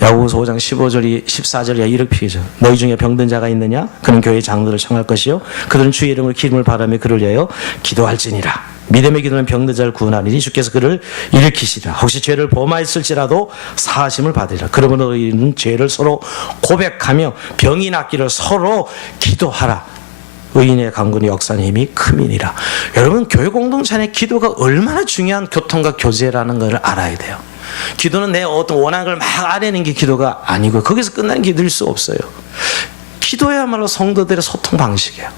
야고보서 5장 15절이 14절이 이렇게 표기죠. 너희 중에 병든 자가 있느냐? 그는 교회 장로를 청할 것이요 그들은 주의 이름으로 기름을 바라며 그를 위하여 기도할지니라. 믿음의 기도는 병든 자를 구원하리니 주께서 그를 일으키시리라. 혹시 죄를 범하였을지라도 사하심을 받으리라. 그러므로 너희는 죄를 서로 고백하며 병이 낫기를 서로 기도하라. 의인의 강군이 역사하는 힘이 큼이니라. 여러분, 교회 공동체 안에 기도가 얼마나 중요한 교통과 교제라는 것을 알아야 돼요. 기도는 내 어떤 원하는 걸 막 아뢰는 게 기도가 아니고 거기서 끝나는 기도일 수 없어요. 기도야말로 성도들의 소통 방식이에요.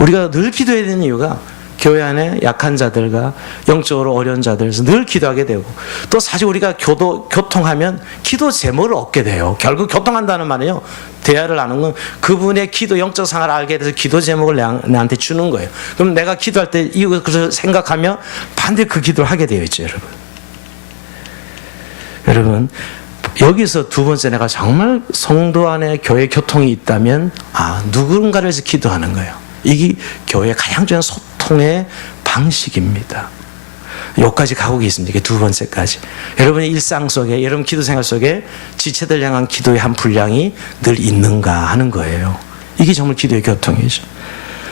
우리가 늘 기도해야 되는 이유가 교회 안에 약한 자들과 영적으로 어려운 자들에서 늘 기도하게 되고 또 사실 우리가 교통하면 기도 제목을 얻게 돼요. 결국 교통한다는 말은요. 대화를 나누는 건 그분의 기도 영적 상황을 알게 돼서 기도 제목을 나한테 주는 거예요. 그럼 내가 기도할 때 이것을 생각하며 반드시 그 기도를 하게 되어 있죠. 여러분 여기서 두 번째 내가 정말 성도 안에 교회 교통이 있다면 누군가를 위해서 기도하는 거예요. 이게 교회의 가장 중요한 소통의 방식입니다. 여기까지 가고 있습니다. 이게 두 번째까지. 여러분의 일상 속에, 여러분 기도 생활 속에 지체들 향한 기도의 한 분량이 늘 있는가 하는 거예요. 이게 정말 기도의 교통이죠.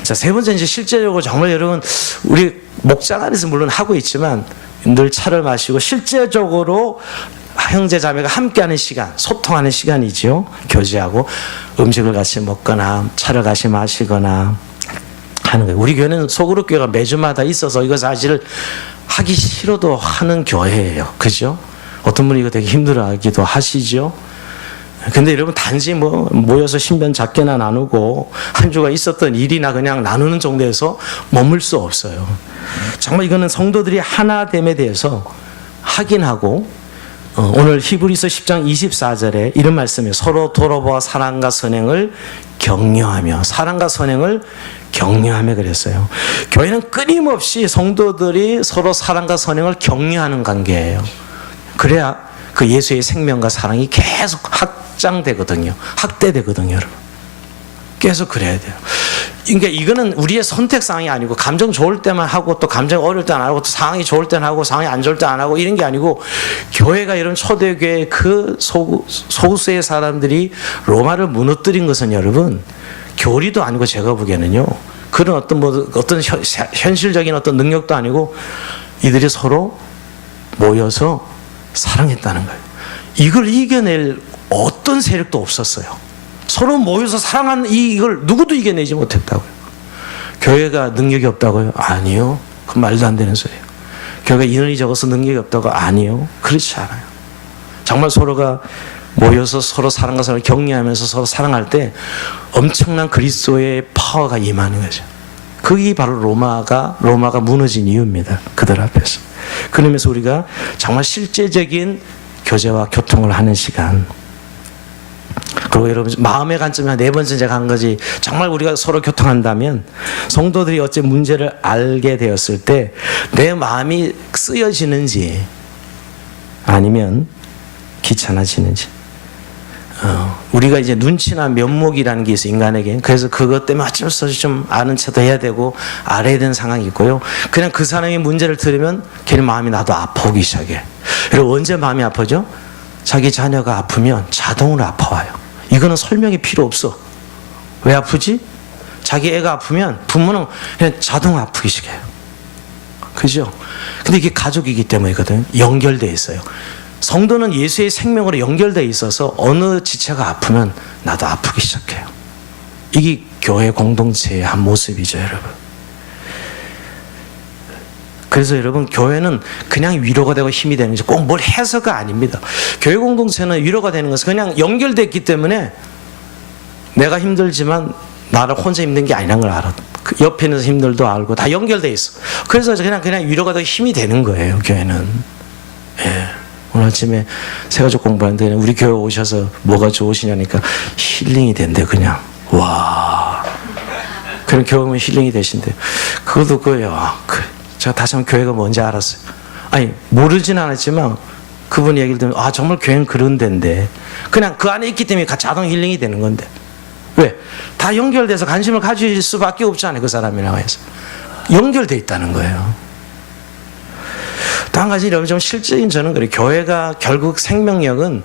자, 세 번째 이제 실제적으로 정말 여러분 우리 목장 안에서 물론 하고 있지만 늘 차를 마시고 실제적으로 형제 자매가 함께하는 시간, 소통하는 시간이죠. 교제하고 음식을 같이 먹거나 차를 같이 마시거나 하는 거예요. 우리 교회는 소그룹 교회가 매주마다 있어서 이거 사실 하기 싫어도 하는 교회예요. 그죠? 어떤 분이 이거 되게 힘들어하기도 하시죠. 근데 여러분 단지 모여서 신변 작게나 나누고 한 주가 있었던 일이나 그냥 나누는 정도에서 머물 수 없어요. 정말 이거는 성도들이 하나됨에 대해서 확인하고 오늘 히브리서 10장 24절에 이런 말씀이에요. 서로 돌아보아 사랑과 선행을 격려하며 그랬어요. 교회는 끊임없이 성도들이 서로 사랑과 선행을 격려하는 관계예요. 그래야 그 예수의 생명과 사랑이 계속 확장되거든요. 확대되거든요, 여러분. 계속 그래야 돼요. 그러니까 이거는 우리의 선택사항이 아니고 감정 좋을 때만 하고 또 감정 어려울 때 안 하고 또 상황이 좋을 때는 하고 상황이 안 좋을 때 안 하고 이런 게 아니고 교회가 이런 초대교회 그 소수의 사람들이 로마를 무너뜨린 것은 여러분 교리도 아니고 제가 보기에는요 그런 어떤 현실적인 어떤 능력도 아니고 이들이 서로 모여서 사랑했다는 거예요. 이걸 이겨낼 어떤 세력도 없었어요. 서로 모여서 사랑하는 이걸 누구도 이겨내지 못했다고요. 교회가 능력이 없다고요? 아니요. 그건 말도 안 되는 소리예요. 교회가 인원이 적어서 능력이 없다고? 아니요. 그렇지 않아요. 정말 서로가 모여서 서로 사랑과 사랑을 격려하면서 서로 사랑할 때 엄청난 그리스도의 파워가 임하는 거죠. 그게 바로 로마가 무너진 이유입니다. 그들 앞에서. 그러면서 우리가 정말 실제적인 교제와 교통을 하는 시간. 그리고 여러분 마음의 관점이 네 번째 제가 한 거지 정말 우리가 서로 교통한다면 성도들이 어째 문제를 알게 되었을 때 내 마음이 쓰여지는지 아니면 귀찮아지는지 우리가 이제 눈치나 면목이라는 게 있어, 인간에게. 그래서 그것 때문에 어쩔 수 없이 좀 아는 척도 해야 되고 알아야 되는 상황이 있고요. 그냥 그 사람이 문제를 들으면 걔네 마음이 나도 아파오기 시작해. 그리고 언제 마음이 아파져? 자기 자녀가 아프면 자동으로 아파와요. 이거는 설명이 필요 없어. 왜 아프지? 자기 애가 아프면 부모는 그냥 자동 아프기 시작해요. 그죠? 근데 이게 가족이기 때문이거든. 연결돼 있어요. 성도는 예수의 생명으로 연결돼 있어서 어느 지체가 아프면 나도 아프기 시작해요. 이게 교회 공동체의 한 모습이죠, 여러분. 그래서 여러분, 교회는 그냥 위로가 되고 힘이 되는 거죠. 꼭 뭘 해서가 아닙니다. 교회 공동체는 위로가 되는 것은 그냥 연결됐기 때문에 내가 힘들지만 나를 혼자 힘든 게 아니라는 걸 알아. 그 옆에 있는 힘들도 알고 다 연결돼 있어. 그래서 그냥 위로가 되고 힘이 되는 거예요, 교회는. 예. 오늘 아침에 새가족 공부하는데 우리 교회 오셔서 뭐가 좋으시냐니까 힐링이 된대, 그냥. 와. 그런 경험은 힐링이 되신대. 그것도 그거예요. 제가 다시 한번 교회가 뭔지 알았어요. 아니, 모르진 않았지만 그분 얘기를 들으면 정말 교회는 그런 데인데. 그냥 그 안에 있기 때문에 자동 힐링이 되는 건데. 왜? 다 연결돼서 관심을 가질 수밖에 없잖아요, 그 사람이랑 해서. 연결돼 있다는 거예요. 또 한 가지 좀 실질적인 저는 그래요. 교회가 결국 생명력은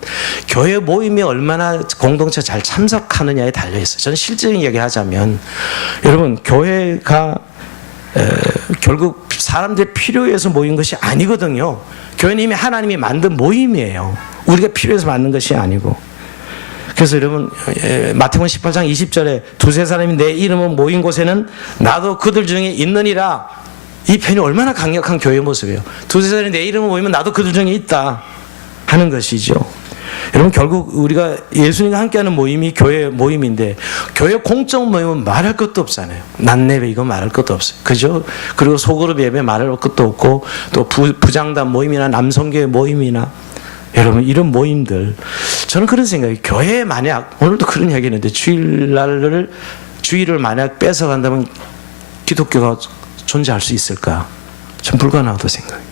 교회 모임에 얼마나 공동체 잘 참석하느냐에 달려있어요. 저는 실질적인 얘기 하자면, 여러분, 교회가 결국 사람들의 필요해서 모인 것이 아니거든요. 교회는 이미 하나님이 만든 모임이에요. 우리가 필요해서 만든 것이 아니고. 그래서 여러분, 마태복음 18장 20절에 두세 사람이 내 이름을 모인 곳에는 나도 그들 중에 있느니라. 이 편이 얼마나 강력한 교회의 모습이에요. 두세 사람이 내 이름을 모이면 나도 그들 중에 있다 하는 것이죠. 여러분, 결국 우리가 예수님과 함께하는 모임이 교회 모임인데, 교회 공적 모임은 말할 것도 없잖아요. 난예배 이거 말할 것도 없어요. 그죠? 그리고 소그룹 예배 말할 것도 없고, 또 부장단 모임이나 남성교회 모임이나, 여러분, 이런 모임들, 저는 그런 생각이, 교회에 만약 오늘도 그런 이야기 했는데 주일을 만약 뺏어간다면 기독교가 존재할 수 있을까? 전 불가능하다고 생각해요.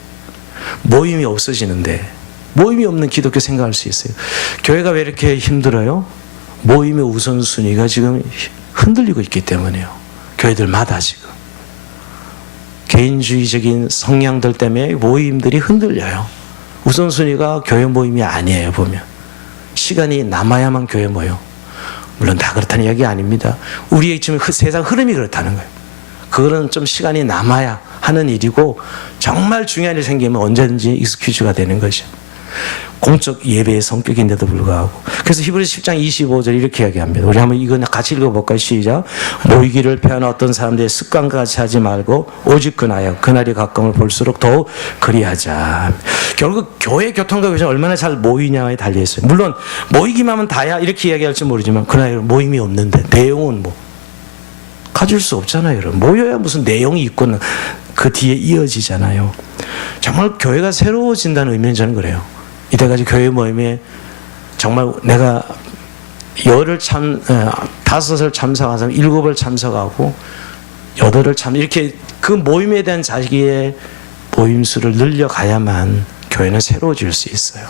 모임이 없어지는데 모임이 없는 기독교 생각할 수 있어요. 교회가 왜 이렇게 힘들어요? 모임의 우선순위가 지금 흔들리고 있기 때문에요. 교회들마다 지금 개인주의적인 성향들 때문에 모임들이 흔들려요. 우선순위가 교회 모임이 아니에요. 보면 시간이 남아야만 교회 모여. 물론 다 그렇다는 이야기 아닙니다. 우리의 지금 세상 흐름이 그렇다는 거예요. 그거는 좀 시간이 남아야 하는 일이고, 정말 중요한 일이 생기면 언제든지 익스큐즈가 되는 거죠. 공적 예배의 성격인데도 불구하고. 그래서 히브리서 10장 25절 이렇게 이야기합니다. 우리 한번 이거 같이 읽어볼까요? 시작. 모이기를 펴는 어떤 사람들의 습관과 같이 하지 말고 오직 그나여 그날이 가까움을 볼수록 더욱 그리하자. 결국 교회 교통과 교회는 얼마나 잘 모이냐에 달려있어요. 물론 모이기만 하면 다야 이렇게 이야기할지 모르지만, 그나여 모임이 없는데 내용은 뭐 가질 수 없잖아요. 여러분. 모여야 무슨 내용이 있고는 그 뒤에 이어지잖아요. 정말 교회가 새로워진다는 의미는 저는 그래요. 이때까지 교회 모임에 정말 내가 5을 참석한 사람 7을 참석하고 8을 이렇게 그 모임에 대한 자기의 모임 수를 늘려가야만 교회는 새로워질 수 있어요.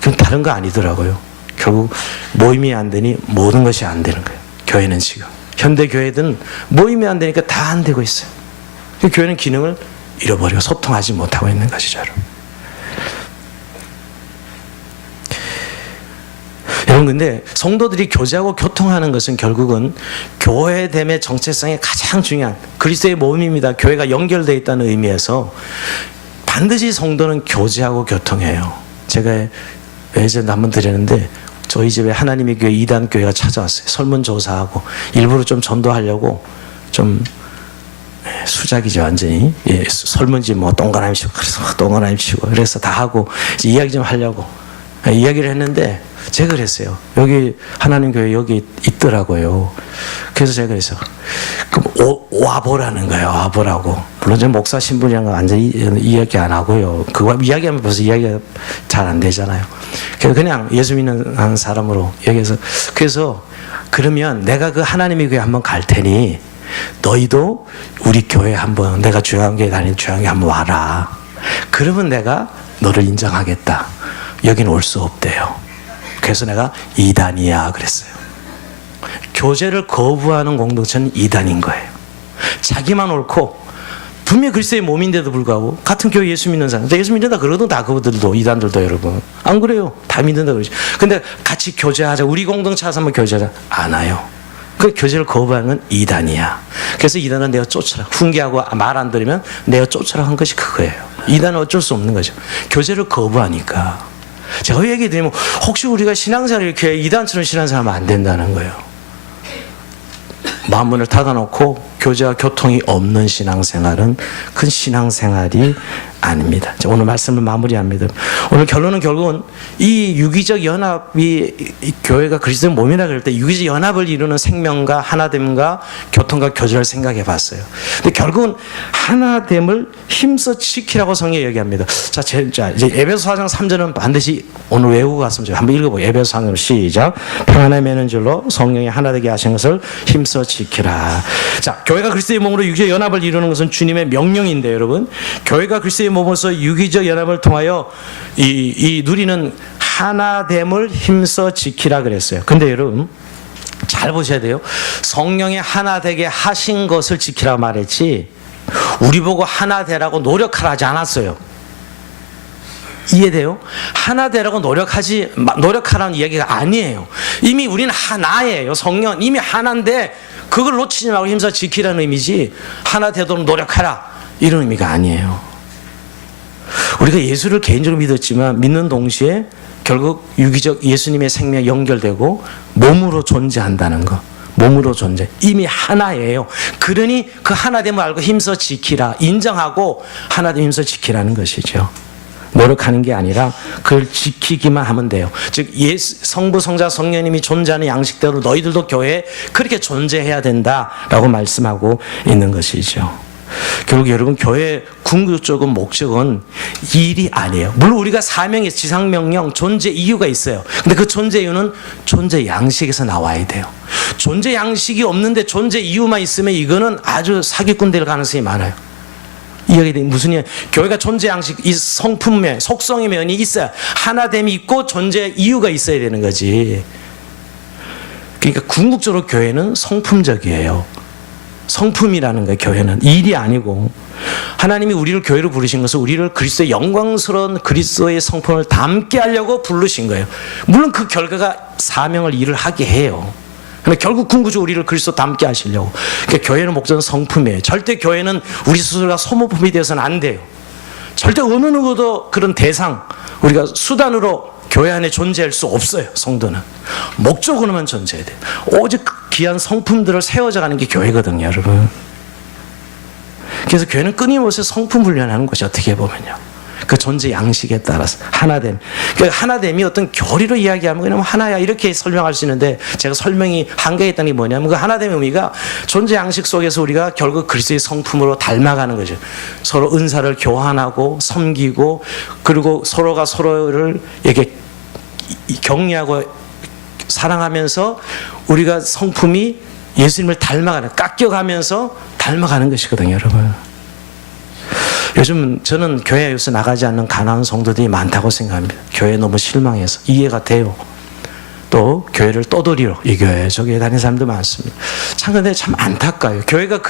그럼 다른 거 아니더라고요. 결국 모임이 안 되니 모든 것이 안 되는 거예요. 교회는 지금 현대 교회들은 모임이 안 되니까 다 안 되고 있어요. 교회는 기능을 잃어버리고 소통하지 못하고 있는 것이죠. 여러분, 근데 성도들이 교제하고 교통하는 것은 결국은 교회됨의 정체성의 가장 중요한 그리스도의 몸입니다. 교회가 연결되어 있다는 의미에서 반드시 성도는 교제하고 교통해요. 제가 예전에 한번 드렸는데, 저희 집에 하나님의 교회 2단 교회가 찾아왔어요. 설문조사하고 일부러 좀 전도하려고 좀 수작이죠, 완전히. 예, 설문지 뭐 동그라미 치고, 그래서 동그라미 치고, 그래서 다 하고 이야기 좀 하려고 이야기를 했는데, 제가 그랬어요. 여기 하나님 교회 여기 있더라고요. 그래서 제가 그랬어요. 그럼 와보라는 거예요. 와보라고. 물론 저 목사 신분이랑 완전히 이야기 안 하고요. 그거 이야기하면 벌써 이야기가 잘 안 되잖아요. 그래서 그냥 예수 믿는 사람으로 얘기해서, 그래서 그러면 내가 그 하나님의 교회 한번 갈 테니 너희도 우리 교회 한번, 내가 주양교회 다니는 주양교회 한번 와라. 그러면 내가 너를 인정하겠다. 여기는 올 수 없대요. 그래서 내가 이단이야 그랬어요. 교제를 거부하는 공동체는 이단인 거예요. 자기만 옳고 분명히 그리스도의 몸인데도 불구하고 같은 교회 예수 믿는 사람, 예수 믿는다 그러거든. 다 그들도, 이단들도. 여러분 안 그래요? 다 믿는다 그러지. 근데 같이 교제하자, 우리 공동체 와서 한번 교제하자, 안 와요. 그 교제를 거부하는 건 이단이야. 그래서 이단은 내가 쫓아라, 훈계하고 말 안 들으면 내가 쫓아라 한 것이 그거예요. 이단은 어쩔 수 없는 거죠. 교제를 거부하니까. 제가 얘기 드리면 혹시 우리가 신앙생활을 이렇게 이단처럼 신앙생활하면 안 된다는 거예요. 마음문을 닫아놓고 교제와 교통이 없는 신앙생활은 큰 신앙생활이 아닙니다. 오늘 말씀을 마무리합니다. 오늘 결론은 결국은 이 유기적 연합이, 이 교회가 그리스도의 몸이라 그럴 때 유기적 연합을 이루는 생명과 하나됨과 교통과 교제를 생각해 봤어요. 근데 결국은 하나됨을 힘써 지키라고 성경이 얘기합니다. 자, 이제 에베소 4장 3절은 반드시 오늘 외우고 갔으면 좋겠어요. 한번 읽어보세요. 에베소 4장 시작. 평안에 매는 줄로 성령이 하나 되게 하신 것을 힘써 지키라. 자, 교회가 그리스도의 몸으로 유기적 연합을 이루는 것은 주님의 명령인데, 여러분, 교회가 그리스도의 몸으로서 유기적 연합을 통하여 이 누리는 하나됨을 힘써 지키라 그랬어요. 근데 여러분 잘 보셔야 돼요. 성령이 하나 되게 하신 것을 지키라 말했지 우리 보고 하나 되라고 노력하라 하지 않았어요. 이해돼요? 하나 되라고 노력하라는 이야기가 아니에요. 이미 우리는 하나예요. 성령 이미 하나인데 그걸 놓치지 말고 힘써 지키라는 의미지 하나 되도록 노력하라 이런 의미가 아니에요. 우리가 예수를 개인적으로 믿었지만 믿는 동시에 결국 유기적 예수님의 생명에 연결되고 몸으로 존재한다는 거. 몸으로 존재. 이미 하나예요. 그러니 그 하나됨을 알고 힘써 지키라. 인정하고 하나됨 힘써 지키라는 것이죠. 노력하는 게 아니라 그걸 지키기만 하면 돼요. 즉 성부, 성자, 성령님이 존재하는 양식대로 너희들도 교회에 그렇게 존재해야 된다라고 말씀하고 있는 것이죠. 결국 여러분 교회의 궁극적인 목적은 일이 아니에요. 물론 우리가 사명의 지상명령 존재 이유가 있어요. 근데 그 존재 이유는 존재 양식에서 나와야 돼요. 존재 양식이 없는데 존재 이유만 있으면 이거는 아주 사기꾼 될 가능성이 많아요. 이야기 무슨 이야기? 교회가 존재 양식, 이 성품의 속성의 면이 있어야 하나됨이 있고 존재 이유가 있어야 되는 거지. 그러니까 궁극적으로 교회는 성품적이에요. 성품이라는 거예요. 교회는 일이 아니고 하나님이 우리를 교회로 부르신 것은 우리를 그리스도의 영광스러운 그리스도의 성품을 담게 하려고 부르신 거예요. 물론 그 결과가 사명을 일을 하게 해요. 근데 결국 궁극적으로 우리를 그리스도 담게 하시려고. 그러니까 교회는 목적은 성품이에요. 절대 교회는 우리 스스로가 소모품이 되어서는 안 돼요. 절대 어느 누구도 그런 대상, 우리가 수단으로 교회 안에 존재할 수 없어요. 성도는 목적으로만 존재해야 돼요. 오직 귀한 성품들을 세워져가는 게 교회거든요, 여러분. 그래서 교회는 끊임없이 성품 훈련하는 것이 어떻게 보면요, 그 존재 양식에 따라서 하나됨. 그러니까 하나됨이 어떤 교리로 이야기하면 그냥 하나야 이렇게 설명할 수 있는데, 제가 설명이 한계가 있다는 게 뭐냐면 그 하나됨의 의미가 존재 양식 속에서 우리가 결국 그리스도의 성품으로 닮아가는 거죠. 서로 은사를 교환하고 섬기고, 그리고 서로가 서로를 이렇게 격려하고 사랑하면서 우리가 성품이 예수님을 닮아가는, 깎여가면서 닮아가는 것이거든요, 여러분. 요즘 저는 교회 요새 나가지 않는 가난한 성도들이 많다고 생각합니다. 교회에 너무 실망해서. 이해가 돼요. 또 교회를 떠돌이로 이 교회 저 교회 다니는 사람도 많습니다. 참 근데 참 안타까워요. 교회가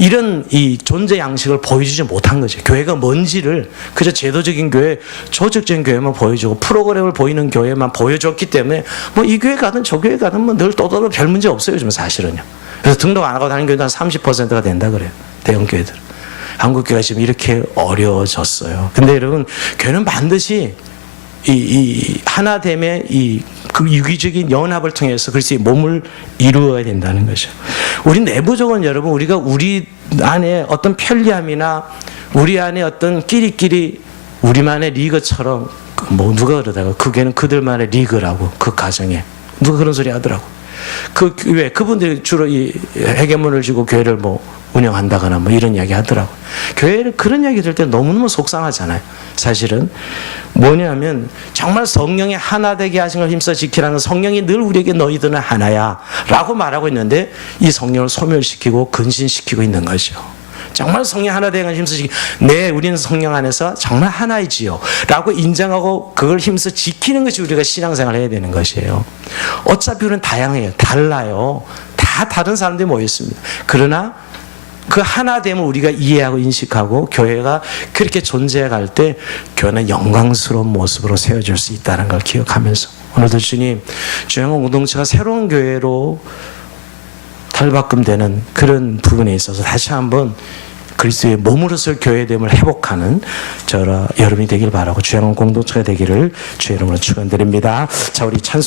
이런 이 존재 양식을 보여주지 못한 거죠. 교회가 뭔지를 그저 제도적인 교회, 조직적인 교회만 보여주고 프로그램을 보이는 교회만 보여줬기 때문에 뭐 이 교회 가든 저 교회 가든 뭐 늘 떠돌아 별 문제 없어요, 요즘 사실은요. 그래서 등록 안 하고 다니는 교회도 한 30%가 된다 그래요, 대형 교회들. 한국 교회가 지금 이렇게 어려워졌어요. 근데 여러분, 교회는 반드시 이 하나됨의 그 유기적인 연합을 통해서 그리스도의 몸을 이루어야 된다는 거죠. 우리 내부적으로는 여러분, 우리가 우리 안에 어떤 편리함이나 우리 안에 어떤 끼리끼리 우리만의 리그처럼, 뭐 누가 그러다가 그게는 그들만의 리그라고, 그 가정에 누가 그런 소리 하더라고. 왜 그분들이 주로 이 회계문을 쥐고 교회를 뭐 운영한다거나 뭐 이런 이야기 하더라고. 교회를 그런 이야기 들을 때 너무너무 속상하잖아요. 사실은 뭐냐면 정말 성령이 하나 되게 하신 걸 힘써 지키라는, 성령이 늘 우리에게 너희들은 하나야 라고 말하고 있는데 이 성령을 소멸시키고 근신시키고 있는 거죠. 정말 성령 하나 되는 힘쓰시기 네 우리는 성령 안에서 정말 하나이지요 라고 인정하고 그걸 힘써 지키는 것이 우리가 신앙생활을 해야 되는 것이에요. 어차피 우리는 다양해요. 달라요. 다 다른 사람들이 모여 있습니다. 그러나 그 하나됨을 우리가 이해하고 인식하고 교회가 그렇게 존재해갈 때 교회는 영광스러운 모습으로 세워질 수 있다는 걸 기억하면서 오늘도 주님 주영원 공동체가 새로운 교회로 탈바꿈되는 그런 부분에 있어서 다시 한번 그리스도의 몸으로서 교회됨을 회복하는 저와 여러분이 되길 바라고 주영원 공동체가 되기를 주의 이름으로 축원드립니다. 자, 우리 찬송